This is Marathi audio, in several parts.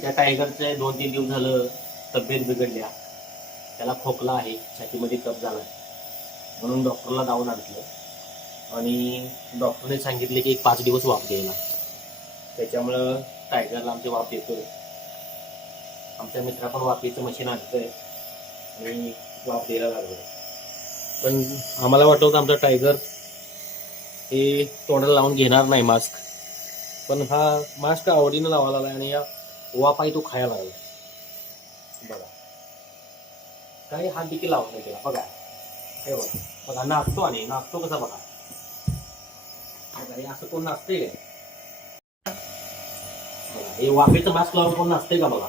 त्या टायगरचे दोन तीन दिवस झालं तब्येत बिघडल्या. त्याला खोकला आहे छातीमध्ये कप झाला आहे. म्हणून डॉक्टरला दावून आणलं. आणि डॉक्टरने सांगितले की एक पाच दिवस वाफ द्यायला. त्याच्यामुळं टायगरला आमचे वाफ येतोय. आमच्या मित्रा पण वाफीचं मशीन आणतंय. आणि वाफ द्यायला लागलो पण आम्हाला वाटलं होतं आमचा टायगर हे तोंडाला लावून घेणार नाही मास्क पण हा मास्क आवडीनं लावायला लागला आणि या वाफ तो खायला लागला. बघा. काही हात देखील लावत नाही त्याला. बघा. हे बघा. बघा नाचतो आणि नाचतो कसा बघा. हे असं कोण नाचते काय बघा हे वाफेचं मास्क लावून कोण नाचते का बघा?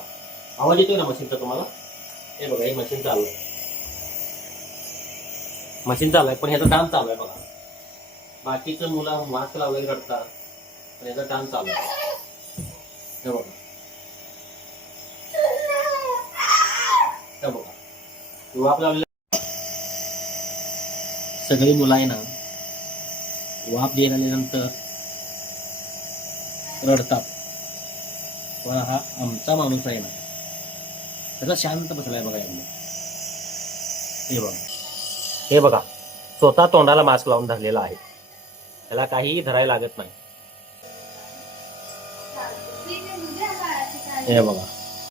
आवाज येतोय ना मशीनचा तुम्हाला? हे बघा हे मशीन चालू आहे मशीन चालू आहे पण ह्याचा डान्स चालू आहे बघा. बाकीचं मुलं मास्क लावलेले रडतात पण ह्याचा डान्स चालू आहे. हे बघा. बघा. वाफ लावलेला सगळी मुलं आहे ना वाफ द्यायला आल्यानंतर रडतात. पण हा आमचा माणूस आहे ना त्याचा शांत बसलाय बघा यांनी हे बघा. हे बघा. स्वतः तोंडाला मास्क लावून धरलेला आहे. त्याला काहीही धरायला लागत नाही. हे बघा.